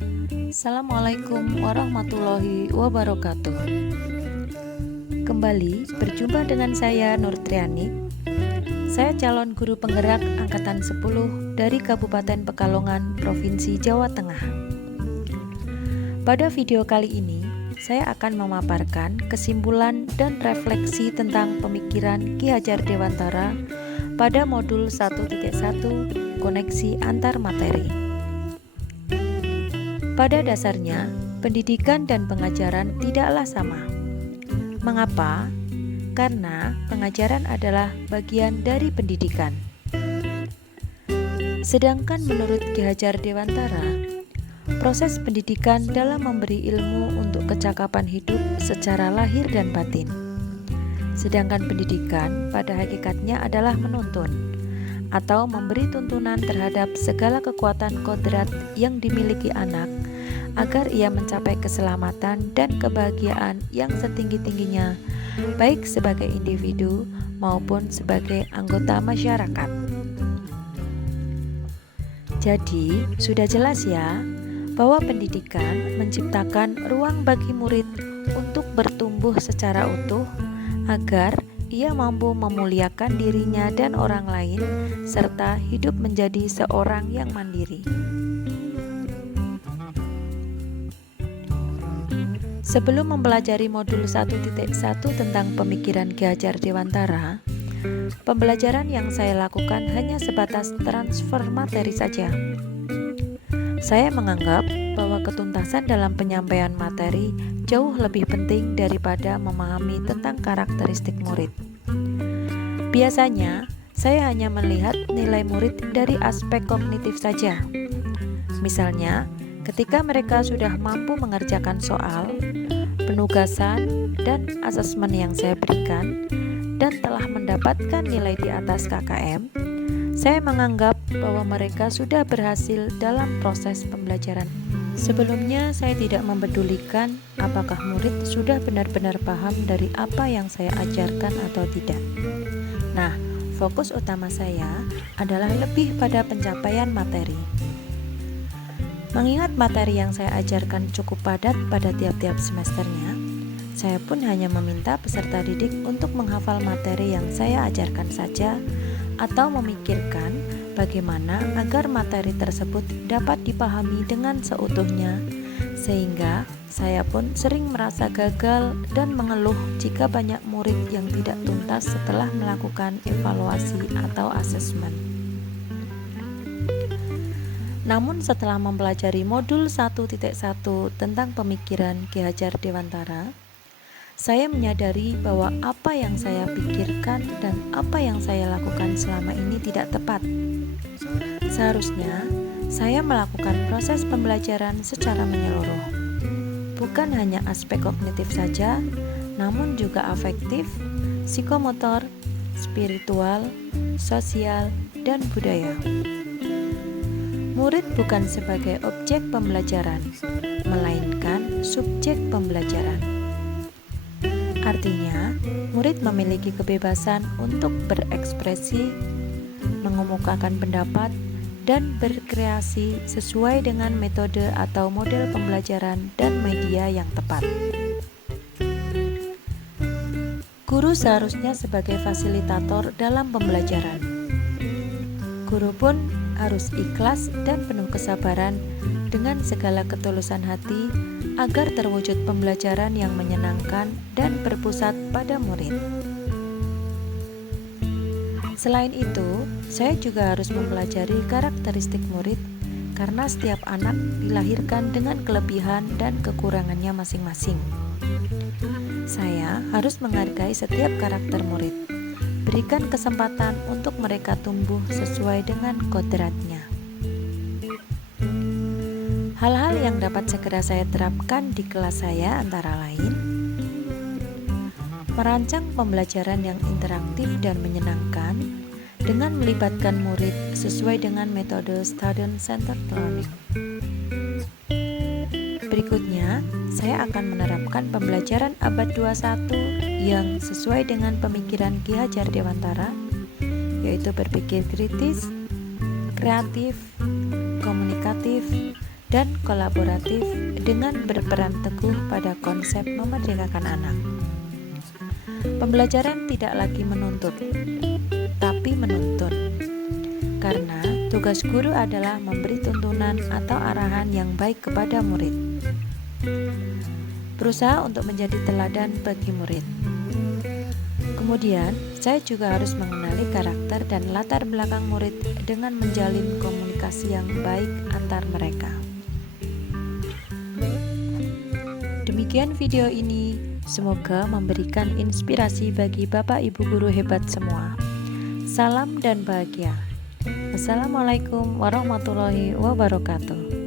Assalamualaikum warahmatullahi wabarakatuh. Kembali berjumpa dengan saya Nur Triani. Saya calon guru penggerak angkatan 10 dari Kabupaten Pekalongan, Provinsi Jawa Tengah. Pada video kali ini, saya akan memaparkan kesimpulan dan refleksi tentang pemikiran Ki Hajar Dewantara pada modul 1.1 koneksi antar materi. Pada dasarnya, pendidikan dan pengajaran tidaklah sama. Mengapa? Karena pengajaran adalah bagian dari pendidikan. Sedangkan menurut Ki Hajar Dewantara, proses pendidikan dalam memberi ilmu untuk kecakapan hidup secara lahir dan batin. Sedangkan pendidikan pada hakikatnya adalah menuntun atau memberi tuntunan terhadap segala kekuatan kodrat yang dimiliki anak agar ia mencapai keselamatan dan kebahagiaan yang setinggi-tingginya, baik sebagai individu maupun sebagai anggota masyarakat. Jadi, sudah jelas ya, bahwa pendidikan menciptakan ruang bagi murid untuk bertumbuh secara utuh agar ia mampu memuliakan dirinya dan orang lain, serta hidup menjadi seorang yang mandiri. Sebelum mempelajari modul 1.1 tentang pemikiran Ki Hajar Dewantara, pembelajaran yang saya lakukan hanya sebatas transfer materi saja. Saya menganggap bahwa ketuntasan dalam penyampaian materi jauh lebih penting daripada memahami tentang karakteristik murid. Biasanya, saya hanya melihat nilai murid dari aspek kognitif saja. Misalnya, ketika mereka sudah mampu mengerjakan soal, penugasan, dan asesmen yang saya berikan, dan telah mendapatkan nilai di atas KKM, saya menganggap bahwa mereka sudah berhasil dalam proses pembelajaran. Sebelumnya, saya tidak mempedulikan apakah murid sudah benar-benar paham dari apa yang saya ajarkan atau tidak. Nah, fokus utama saya adalah lebih pada pencapaian materi. Mengingat materi yang saya ajarkan cukup padat pada tiap-tiap semesternya, saya pun hanya meminta peserta didik untuk menghafal materi yang saya ajarkan saja atau memikirkan bagaimana agar materi tersebut dapat dipahami dengan seutuhnya, sehingga saya pun sering merasa gagal dan mengeluh jika banyak murid yang tidak tuntas setelah melakukan evaluasi atau asesmen. Namun setelah mempelajari modul 1.1 tentang pemikiran Ki Hajar Dewantara, saya menyadari bahwa apa yang saya pikirkan dan apa yang saya lakukan selama ini tidak tepat. Seharusnya, saya melakukan proses pembelajaran secara menyeluruh. Bukan hanya aspek kognitif saja, namun juga afektif, psikomotor, spiritual, sosial, dan budaya. Murid bukan sebagai objek pembelajaran, melainkan subjek pembelajaran. Artinya, murid memiliki kebebasan untuk berekspresi, mengemukakan pendapat, dan berkreasi sesuai dengan metode atau model pembelajaran dan media yang tepat. Guru seharusnya sebagai fasilitator dalam pembelajaran. Guru pun harus ikhlas dan penuh kesabaran dengan segala ketulusan hati agar terwujud pembelajaran yang menyenangkan dan berpusat pada murid. Selain itu, saya juga harus mempelajari karakteristik murid karena setiap anak dilahirkan dengan kelebihan dan kekurangannya masing-masing. Saya harus menghargai setiap karakter murid, berikan kesempatan untuk mereka tumbuh sesuai dengan kodratnya. Hal-hal yang dapat segera saya terapkan di kelas saya antara lain: merancang pembelajaran yang interaktif dan menyenangkan dengan melibatkan murid sesuai dengan metode student-centered learning. Berikutnya, saya akan menerapkan pembelajaran abad 21 yang sesuai dengan pemikiran Ki Hajar Dewantara, yaitu berpikir kritis, kreatif, komunikatif, dan kolaboratif dengan berperan teguh pada konsep memerdekakan anak. Pembelajaran tidak lagi menuntut, tapi menuntun. Karena tugas guru adalah memberi tuntunan atau arahan yang baik kepada murid. Berusaha untuk menjadi teladan bagi murid. Kemudian, saya juga harus mengenali karakter dan latar belakang murid dengan menjalin komunikasi yang baik antar mereka. Demikian video ini, semoga memberikan inspirasi bagi Bapak Ibu guru hebat semua. Salam dan bahagia. Wassalamualaikum warahmatullahi wabarakatuh.